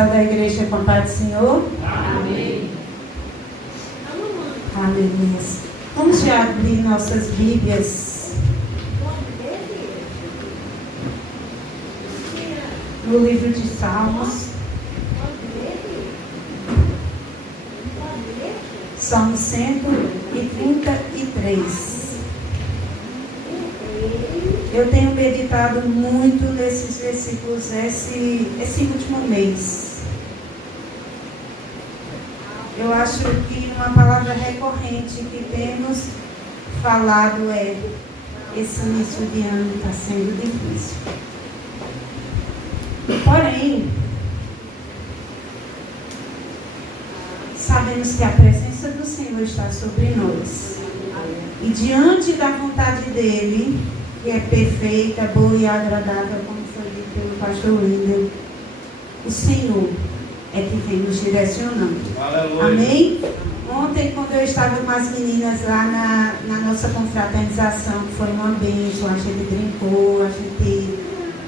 pessoal da igreja com a paz do Senhor. Amém. Aleluia. Vamos já abrir nossas Bíblias no livro de Salmos. Salmo 133. Eu tenho meditado muito nesses versículos esse último mês. Eu acho que uma palavra recorrente que temos falado é: esse início de ano está sendo difícil. Porém, sabemos que a presença do Senhor está sobre nós. E diante da vontade dEle, que é perfeita, boa e agradável, como foi dito pelo pastor Wendel, o Senhor é que vem nos direcionando. Aleluia. Amém? Ontem, quando eu estava com as meninas lá na nossa confraternização, que foi uma bênção, a gente brincou, a gente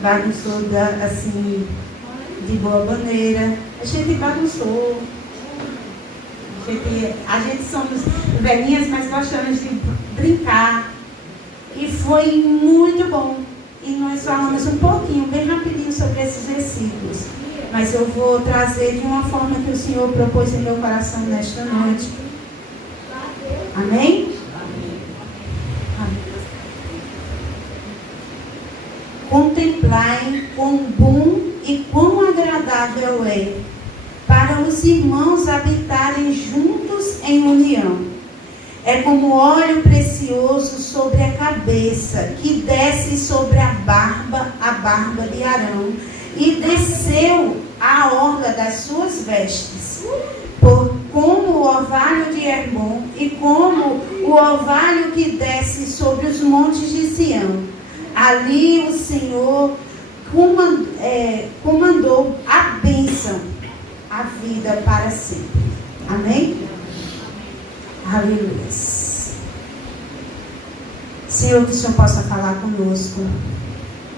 bagunçou assim, de boa maneira. A gente bagunçou. A gente somos velhinhas, mas gostamos de brincar. E foi muito bom. E nós falamos um pouquinho, bem rapidinho, sobre esses versículos. Mas eu vou trazer de uma forma que o Senhor propôs em meu coração nesta noite. Amém? Amém. Contemplai quão bom e quão agradável é para os irmãos habitarem juntos em união. É como óleo precioso sobre a cabeça, que desce sobre a barba de Arão, e desceu a orla das suas vestes, como o orvalho de Hermon, e como o orvalho que desce sobre os montes de Sião. Ali o Senhor comandou a bênção, a vida para sempre. Amém? Aleluia. Senhor, que o Senhor possa falar conosco,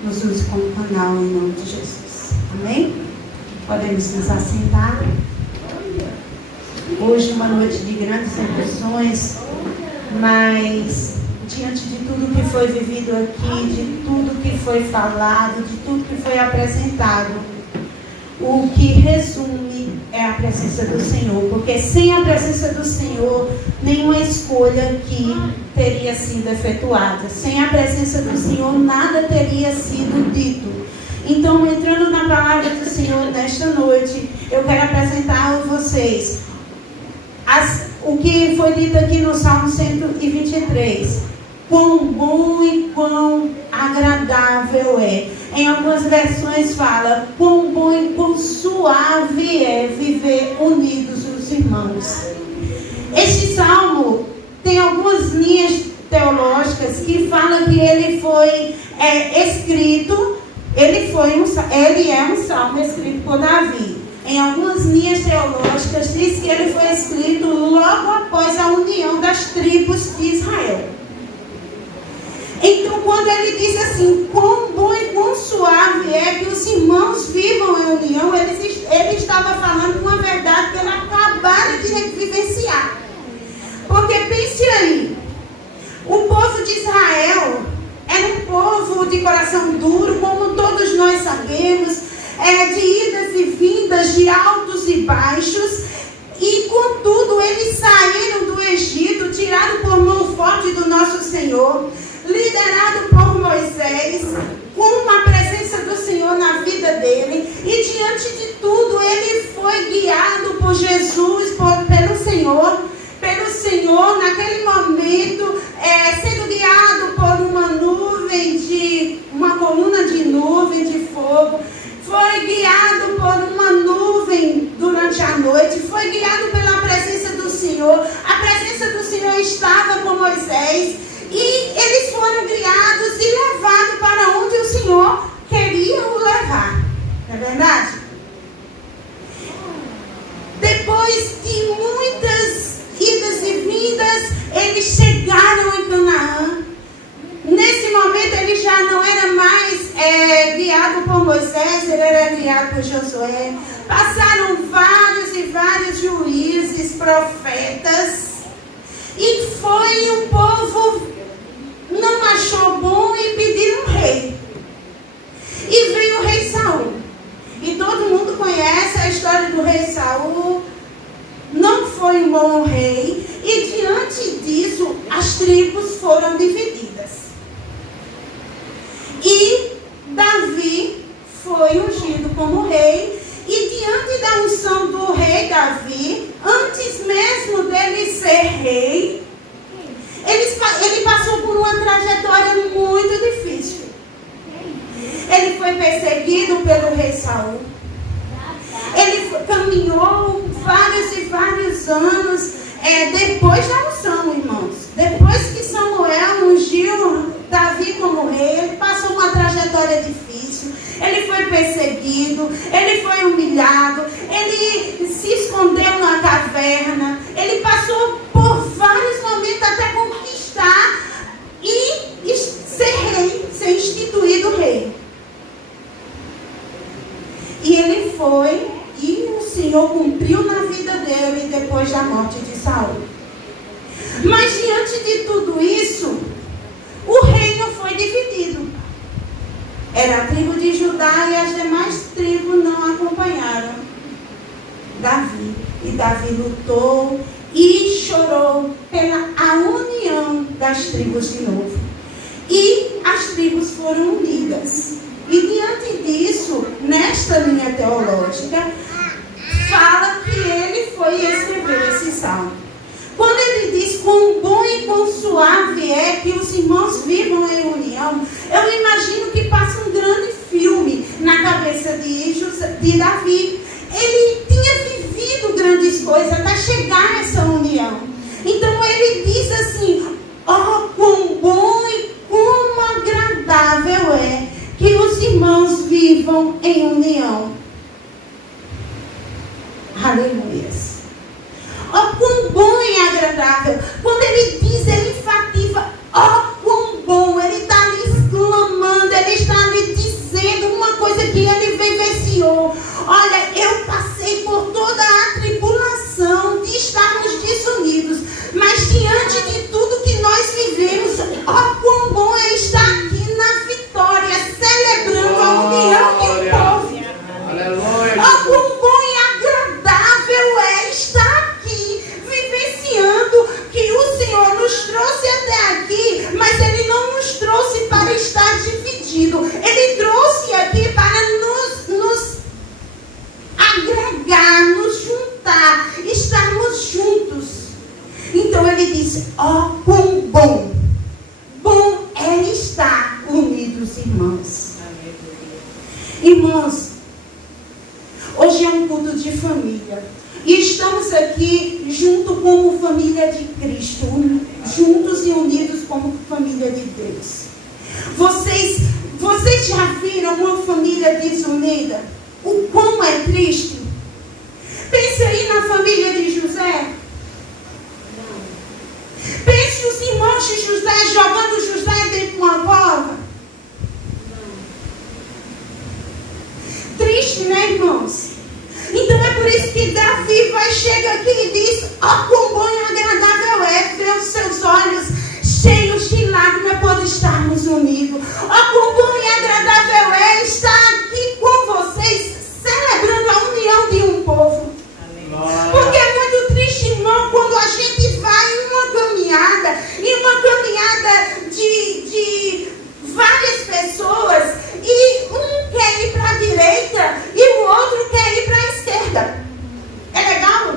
nos use como canal em nome de Jesus. Amém? Podemos nos assentar. Hoje uma noite de grandes emoções, mas diante de tudo que foi vivido aqui, de tudo que foi falado, de tudo que foi apresentado, o que resume é a presença do Senhor, porque sem a presença do Senhor, nenhuma escolha aqui teria sido efetuada. Sem a presença do Senhor, nada teria sido dito. Então, entrando na palavra do Senhor nesta noite, eu quero apresentar a vocês o que foi dito aqui no Salmo 123. Quão bom e quão agradável é. Em algumas versões fala: quão bom e quão suave é viver unidos os irmãos. Este salmo tem algumas linhas teológicas que falam que ele foi escrito, ele é um salmo escrito por Davi. Em algumas linhas teológicas diz que ele foi escrito logo após a união das tribos de Israel. Então, quando ele diz assim, quão bom e quão suave é que os irmãos vivam em união, ele estava falando uma verdade que ele acabara de vivenciar. Porque pense aí, o povo de Israel era um povo de coração duro, como todos nós sabemos, de idas e vindas, de altos e baixos. E contudo, eles saíram do Egito, tirados por mão forte do nosso Senhor, liderado por Moisés, com a presença do Senhor na vida dele, e diante de tudo ele foi guiado por Jesus, pelo Senhor, naquele momento, sendo guiado por uma coluna de nuvem de fogo, foi guiado por uma nuvem durante a noite, foi guiado pela presença do Senhor. A presença do Senhor estava com Moisés, e eles foram guiados e levados para onde o Senhor queria o levar. Não é verdade? Depois de muitas idas e vindas, eles chegaram em Canaã. Nesse momento ele já não era mais guiado por Moisés, ele era guiado por Josué. passaram vários e vários juízes, profetas, e foi o povo não achou bom e pediram um rei. E veio o rei Saul. E todo mundo conhece a história do rei Saul. Não foi um bom rei. E diante disso, as tribos foram divididas. E Davi foi ungido como rei. E diante da unção do rei Davi, antes mesmo dele ser rei, ele passou por uma trajetória muito difícil. Ele foi perseguido pelo rei Saul. Ele caminhou vários e vários anos depois da unção, irmãos. Depois que Samuel ungiu Davi como rei, ele passou uma trajetória difícil. Ele foi perseguido, ele foi humilhado, ele se escondeu na caverna, ele passou por vários momentos até conquistar e ser rei, ser instituído rei. E ele foi, e o Senhor cumpriu na vida dele depois da morte de Saul. Mas diante de tudo isso, o reino foi dividido. Era a tribo de Judá e as demais tribos não acompanharam Davi. E Davi lutou e chorou pela a união das tribos de novo. E as tribos foram unidas. E diante disso, nesta linha teológica, fala que ele foi escrever esse salmo. Quando ele diz quão bom e quão suave é que os irmãos vivam em união, eu imagino que passa um grande filme na cabeça de Davi. Ele tinha vivido grandes coisas até chegar a essa união. Então ele diz assim: ó, quão bom e quão agradável é que os irmãos vivam em união. Aleluias. Ó, quão bom e agradável. Quando ele diz, ele enfatiza, ó, quão bom. Ele está ali exclamando, ele está ali dizendo uma coisa que ele vivenciou. Olha, eu passei por toda a tribulação de estarmos desunidos, mas diante de tudo que nós vivemos, ó, quão bom é estar aqui na vitória, celebrando a união de um povo. Aleluia. Ó, quão bom e agradável é estar aqui, vivenciando que o Senhor nos trouxe até aqui, mas Ele não nos trouxe para estar dividido. Ele trouxe aqui para nos agregar, nos juntar, estarmos juntos. Então Ele disse: ó, quão bom é estar unidos, irmãos. Irmãos, hoje é um culto de família. E estamos aqui junto como família de Cristo, juntos e unidos como família de Deus. Vocês já viram uma família desunida? O quão é triste? Pense aí na família de José. Pense os irmãos de José jogando José dentro de uma cova. Triste, né, irmãos? Então é por isso que Davi chega aqui e diz: ó, quão bom e agradável é ver os seus olhos cheios de lágrimas por estarmos unidos. Ó, quão bom e agradável é estar aqui com vocês, celebrando a união de um povo. Porque é muito triste, irmão, quando a gente vai em uma caminhada de várias pessoas, e um quer ir para a direita e o outro quer ir para a esquerda. É legal?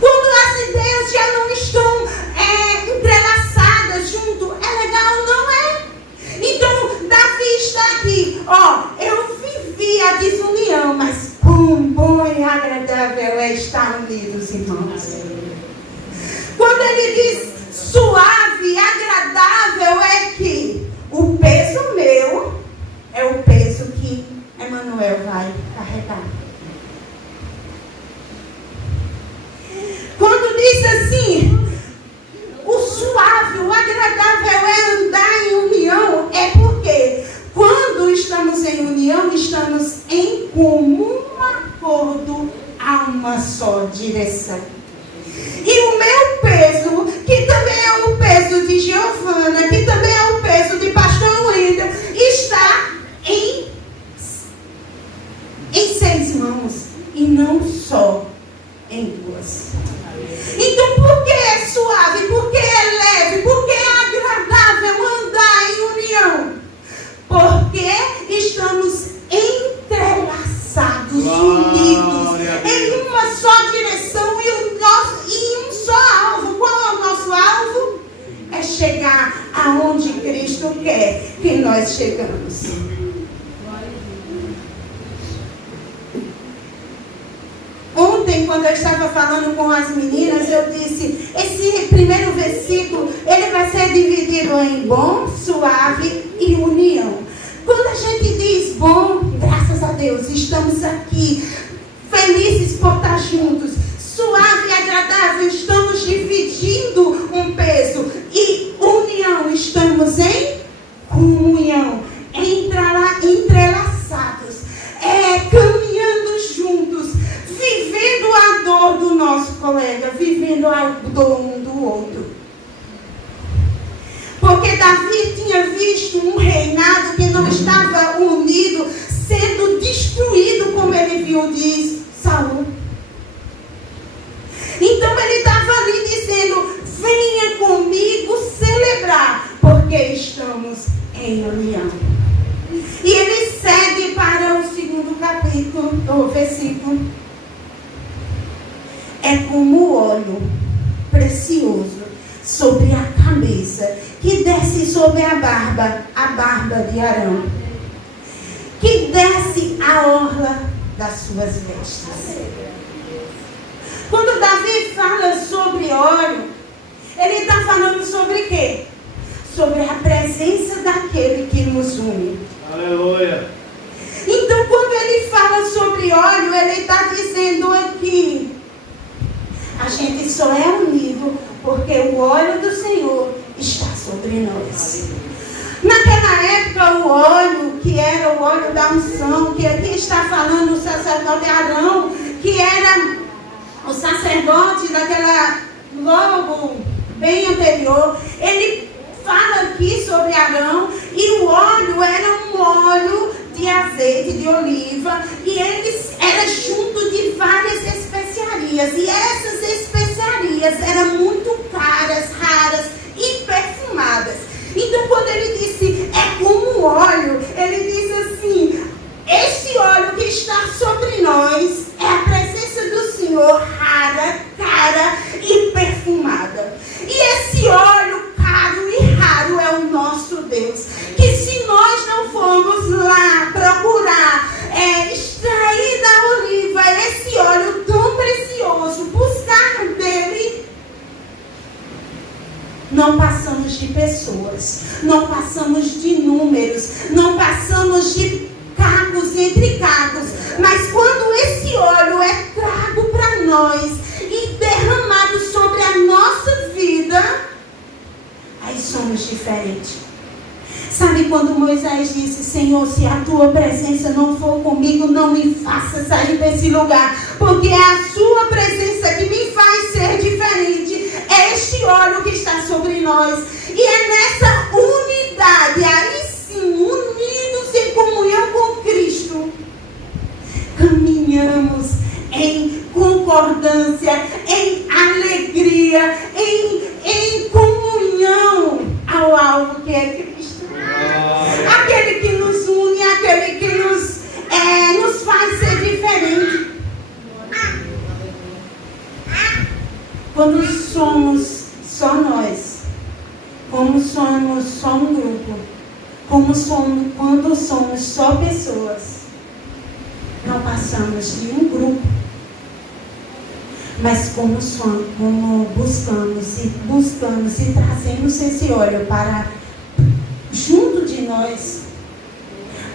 Quando as ideias já não estão entrelaçadas junto, é legal, não é? Então, Davi está aqui. Ó, eu vivi a desunião, mas quão bom e agradável é estar unidos, irmãos. Quando ele diz suave, agradável, é que o peso meu é o peso que Emanuel vai carregar. Quando diz assim, o suave, o agradável é andar em união, é porque quando estamos em união, estamos uma só direção. E o meu peso, que também é o peso de Giovana, que também é o peso de Pastor Wendel, está em 6 mãos e não só em 2. Então, por que é suave? Por que é leve? Por que é agradável andar em união? Porque estamos entrelaçados, unidos, em uma só direção e um só alvo. Qual é o nosso alvo? É chegar aonde Cristo quer que nós chegamos. Ontem, quando eu estava falando com as meninas, eu disse, esse primeiro versículo, ele vai ser dividido em bom, suave e união. Quando a gente diz bom, graças a Deus, estamos aqui, felizes por estar juntos. Suave e agradável, estamos dividindo um peso. E união, estamos em comunhão, entrelaçados, caminhando juntos, vivendo a dor do nosso colega, vivendo a dor um do outro. Porque Davi tinha visto um reinado que não estava unido, sendo destruído, como ele viu de Saul. Então ele estava ali dizendo, venha comigo celebrar, porque estamos em união. E ele segue para o 2º capítulo, o versículo. É como o óleo precioso sobre a cabeça, que desce sobre a barba de Arão, que desce a orla das suas vestes. Quando Davi fala sobre óleo, ele está falando sobre quê? Sobre a presença daquele que nos une. Aleluia. Então, quando ele fala sobre óleo, ele está dizendo aqui, a gente só é unido porque o óleo do Senhor está sobre nós. Naquela época, o óleo, que era o óleo da unção, que aqui está falando o sacerdote Arão, que era o sacerdote daquela, logo bem anterior, ele fala aqui sobre Arão, e o óleo era um óleo de azeite de oliva, e eles era junto de várias especiarias, e essas especiarias eram muito caras, raras e perfumadas. Então, quando ele disse, é como óleo, ele diz assim, esse óleo que está sobre nós é a presença do Senhor, rara, cara e perfumada. E esse óleo caro e raro é o nosso Deus. Que se nós não formos lá procurar, extrair da oliva esse óleo tão precioso, buscar dele, não passamos de pessoas, não passamos de números, não passamos de cargos entre cargos, mas quando esse óleo é trago para nós e derramado sobre a nossa vida, aí somos diferentes. Sabe quando Moisés disse, Senhor, se a tua presença não for comigo, não me faça sair desse lugar, porque é a sua presença que me faz ser diferente. É este óleo que está sobre nós, e é nessa unidade, aí sim, unidos em comunhão com Cristo, caminhamos em concordância, em alegria, em comunhão ao alvo que é Cristo. Aquele que nos une, aquele que nos faz ser diferente. Quando somos só nós, como somos só um grupo, quando somos só pessoas, não passamos de um grupo. Mas como buscamos e trazemos esse óleo para junto de nós,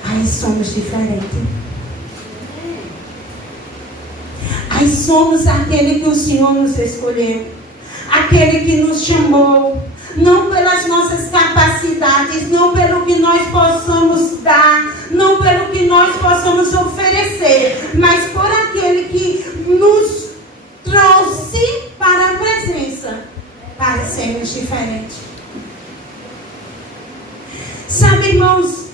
aí somos diferentes. Aí somos aquele que o Senhor nos escolheu, aquele que nos chamou, não pelas nossas capacidades, não pelo que nós possamos dar, não pelo que nós possamos oferecer, mas por aquele que nos fazemos diferente. Sabe, irmãos,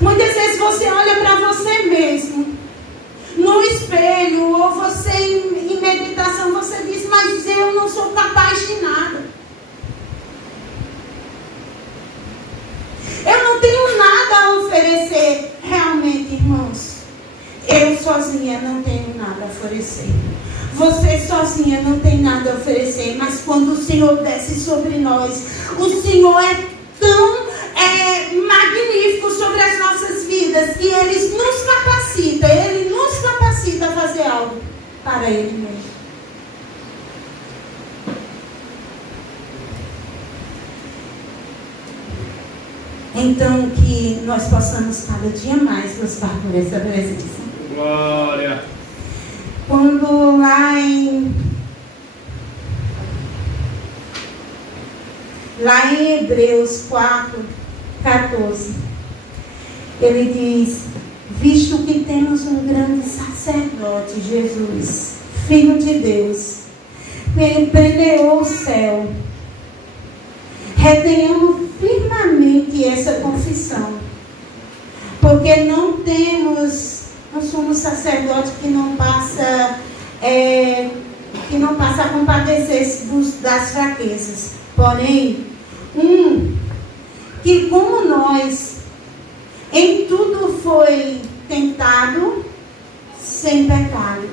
muitas vezes você olha para você mesmo no espelho, ou você em meditação, você diz, mas eu não sou capaz de nada. Eu não tenho nada a oferecer. Realmente, irmãos, eu sozinha não tenho nada a oferecer. Você sozinha não tem nada a oferecer. Mas quando o Senhor desce sobre nós, o Senhor é tão magnífico sobre as nossas vidas que Ele nos capacita a fazer algo para Ele mesmo. Então, que nós possamos cada dia mais buscar por essa presença. Glória! Quando lá em Hebreus 4:14, ele diz, visto que temos um grande sacerdote, Jesus, Filho de Deus, que penetrou o céu, retenhamos firmemente essa confissão, porque não somos sacerdote que não passa a compadecer-se das fraquezas, porém, que como nós em tudo foi tentado sem pecado,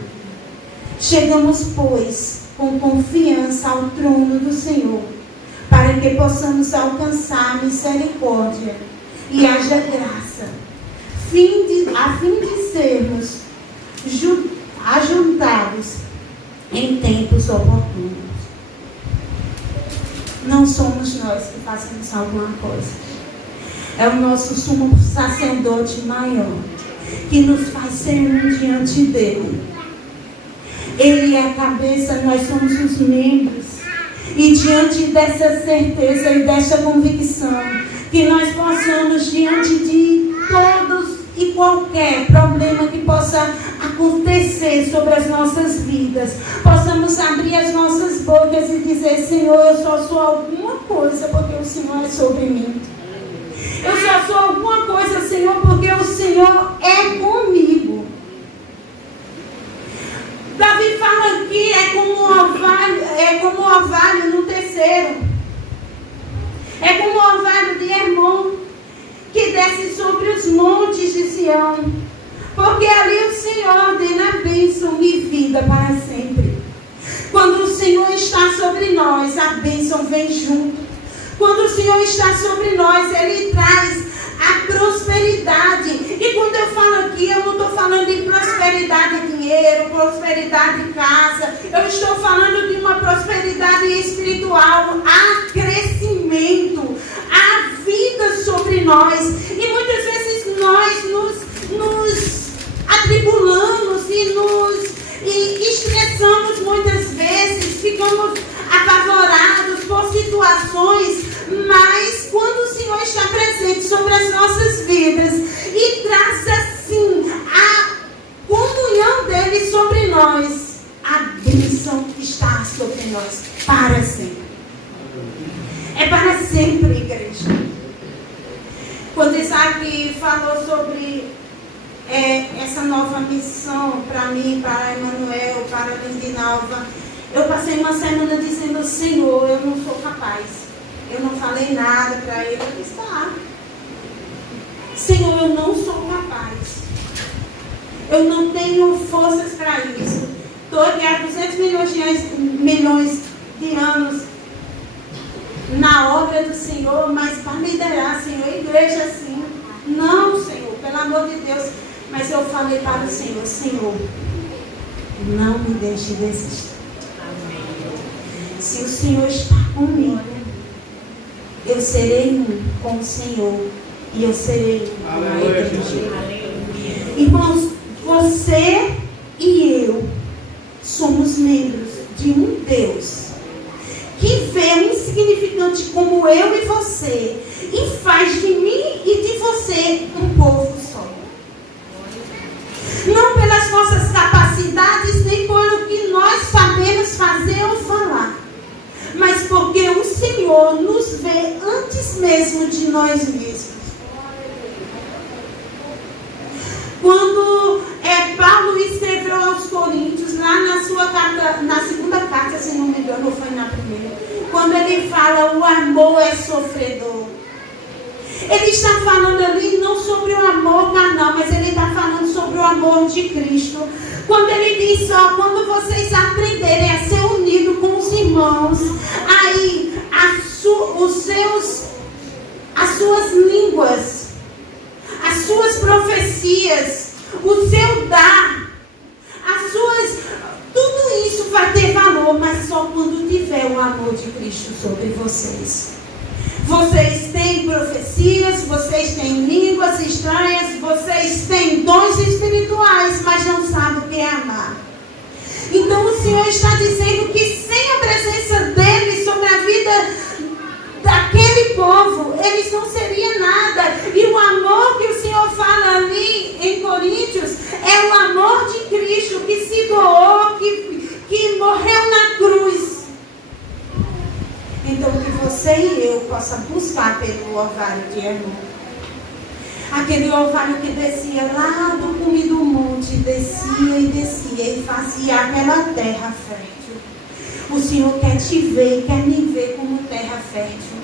chegamos, pois, com confiança ao trono do Senhor, para que possamos alcançar misericórdia e haja graça, a fim de sermos ajuntados em tempos oportunos. Não somos nós que fazemos alguma coisa. É o nosso sumo sacerdote maior, que nos faz ser um diante dele. Ele é a cabeça, nós somos os membros. E diante dessa certeza e dessa convicção, que nós possamos, diante de todos e qualquer problema que possa acontecer sobre as nossas vidas, possamos abrir as nossas bocas e dizer, Senhor, eu só sou alguma coisa porque o Senhor é sobre mim. Eu só sou alguma coisa, Senhor, porque o Senhor é comigo. Davi fala aqui, é como o orvalho no terceiro. É como o orvalho de Hermon, que desce sobre os montes de Sião. Porque ali o Senhor ordena a bênção e vida para sempre. Quando o Senhor está sobre nós, a bênção vem junto. Quando o Senhor está sobre nós, Ele traz a prosperidade. E quando eu falo aqui, eu não estou falando de prosperidade de dinheiro, prosperidade de casa. Eu estou falando de uma prosperidade espiritual, há crescimento, há vida sobre nós. E muitas vezes nós nos atribulamos e estressamos muitas vezes, ficamos apavorados por situações, mas quando o Senhor está presente sobre as nossas vidas e traz assim a comunhão dele sobre nós, a bênção está sobre nós para sempre. É para sempre, igreja. Quando Isaac falou sobre essa nova missão para mim, para Emanuel, para Lindinalva, eu passei uma semana dizendo, Senhor, eu não sou capaz. Eu não falei nada para ele. Ele está. Senhor, eu não sou capaz. Eu não tenho forças para isso. Estou aqui há 200 milhões de anos na obra do Senhor, mas para liderar, Senhor, igreja assim. Não, Senhor, pelo amor de Deus. Mas eu falei para o Senhor, Senhor, não me deixe desistir. Se o Senhor está comigo, eu serei um com o Senhor e eu serei um com a igreja. Irmãos, você e eu somos membros de um Deus que vê o insignificante como eu e você e faz de mim e de você um povo só. Não pelas nossas capacidades, nem pelo que nós sabemos fazer ou falar, mas porque nós mesmos. Quando Paulo escreveu aos Coríntios, lá na sua carta, na segunda carta, se não me engano, ou foi na primeira, quando ele fala o amor é sofredor. Ele está falando ali não sobre o amor carnal, mas ele está falando sobre o amor de Cristo. Quando ele diz, ó, quando vocês aprenderem a ser unidos com os irmãos, aí as suas línguas, as suas profecias, o seu dar, tudo isso vai ter valor, mas só quando tiver o amor de Cristo sobre vocês. Vocês têm profecias, vocês têm línguas estranhas, vocês têm dons espirituais, mas não sabem o que é amar. Então o Senhor está dizendo que sem a presença dele sobre a vida daquele povo, eles não seriam nada. E o amor que o Senhor fala ali em Coríntios é o amor de Cristo que se doou, que morreu na cruz. Então que você e eu possam buscar pelo orvalho de Hermon. Aquele orvalho que descia lá do cume do monte, descia e fazia aquela terra fértil. O Senhor quer te ver, quer me ver como terra fértil.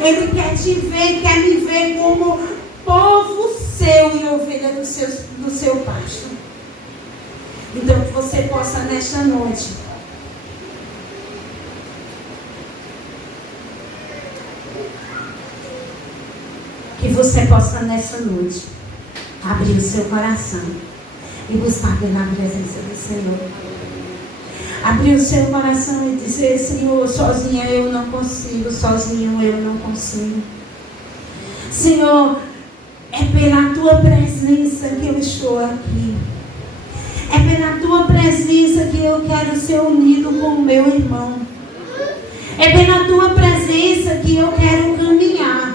Ele quer te ver, quer me ver como povo seu e ovelha do seu pasto. Então que você possa nesta noite abrir o seu coração e buscar pela presença do Senhor. Abrir o seu coração e dizer: Senhor, sozinha eu não consigo, sozinho eu não consigo. Senhor, é pela tua presença que eu estou aqui. É pela tua presença que eu quero ser unido com o meu irmão. É pela tua presença que eu quero caminhar.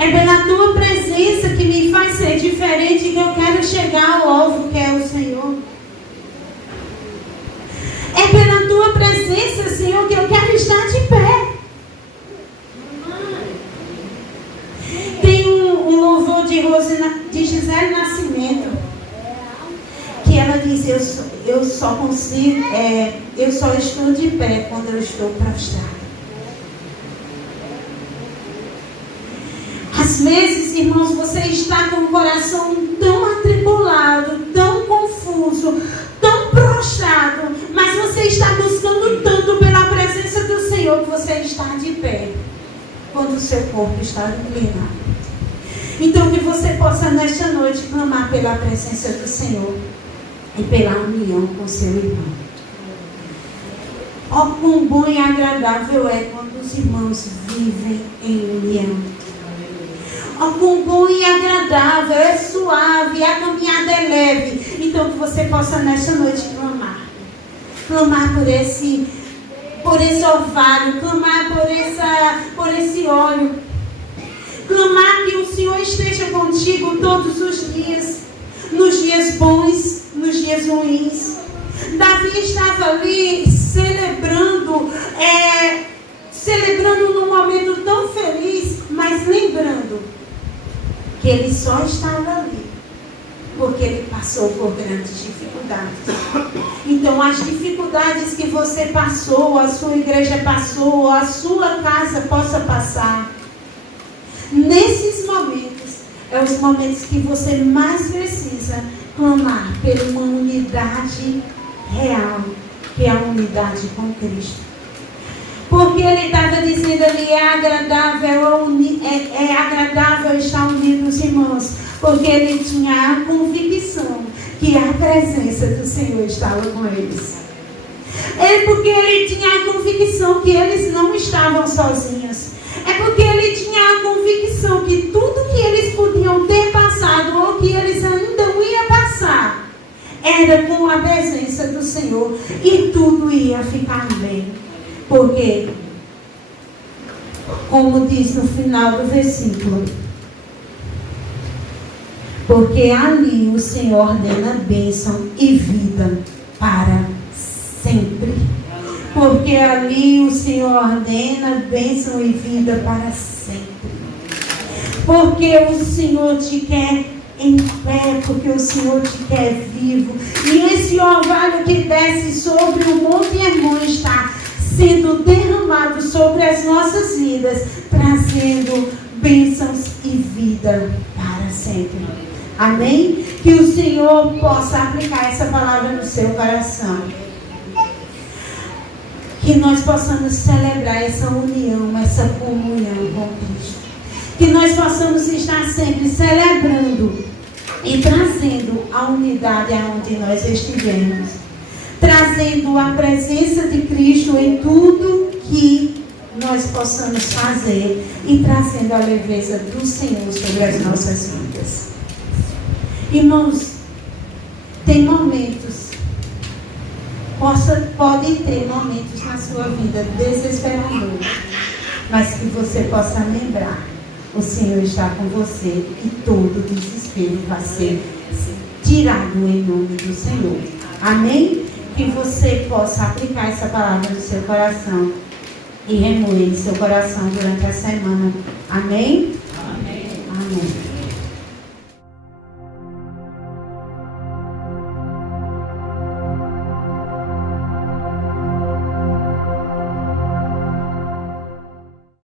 É pela tua presença que me faz ser diferente, que eu quero chegar ao alvo que é o Senhor. É pela tua presença, Senhor, que eu quero estar de pé. Tem um louvor de Gisele Nascimento, que ela diz: eu só estou de pé quando eu estou prostrado. Às vezes, irmãos, você está com o coração tão atribulado, tão confuso, tão prostrado, mas você está buscando tanto pela presença do Senhor que você está de pé, quando o seu corpo está inclinado. Então que você possa nesta noite clamar pela presença do Senhor e pela união com o seu irmão. Ó, quão bom e agradável é quando os irmãos vivem em união. Ó, quão bom e agradável, é suave, a caminhada é leve. Então que você possa nesta noite clamar. Clamar por esse orvalho, clamar por esse óleo. Clamar que o Senhor esteja contigo todos os dias. Nos dias bons, nos dias ruins. Davi estava ali celebrando num momento tão feliz, mas lembrando que ele só estava ali porque ele passou por grandes dificuldades. Então as dificuldades que você passou, a sua igreja passou, a sua casa possa passar, nesses momentos, é os momentos que você mais precisa clamar por uma unidade real, que é a unidade com Cristo. Porque ele estava dizendo ali, é agradável estar unidos, irmãos, porque ele tinha a convicção que a presença do Senhor estava com eles. Porque ele tinha a convicção que eles não estavam sozinhos. É porque ele tinha a convicção que tudo que eles podiam ter passado ou que eles ainda iam passar era com a presença do Senhor e tudo ia ficar bem. Porque, como diz no final do versículo, porque ali o Senhor ordena bênção e vida para sempre. Porque ali o Senhor ordena bênção e vida para sempre. porque o Senhor te quer em pé, porque o Senhor te quer vivo. E esse orvalho que desce sobre o Monte Hermon está sendo derramado sobre as nossas vidas, trazendo bênçãos e vida para sempre. Amém? Que o Senhor possa aplicar essa palavra no seu coração. Que nós possamos celebrar essa união, essa comunhão com Cristo. Que nós possamos estar sempre celebrando e trazendo a unidade aonde nós estivermos. Trazendo a presença de Cristo em tudo que nós possamos fazer e trazendo a leveza do Senhor sobre as nossas vidas. Irmãos, tem momentos, pode ter momentos na sua vida desesperadores, mas que você possa lembrar, o Senhor está com você e todo desespero vai ser tirado em nome do Senhor. Amém? Que você possa aplicar essa palavra no seu coração e remoer em seu coração durante a semana. Amém? Amém. Amém.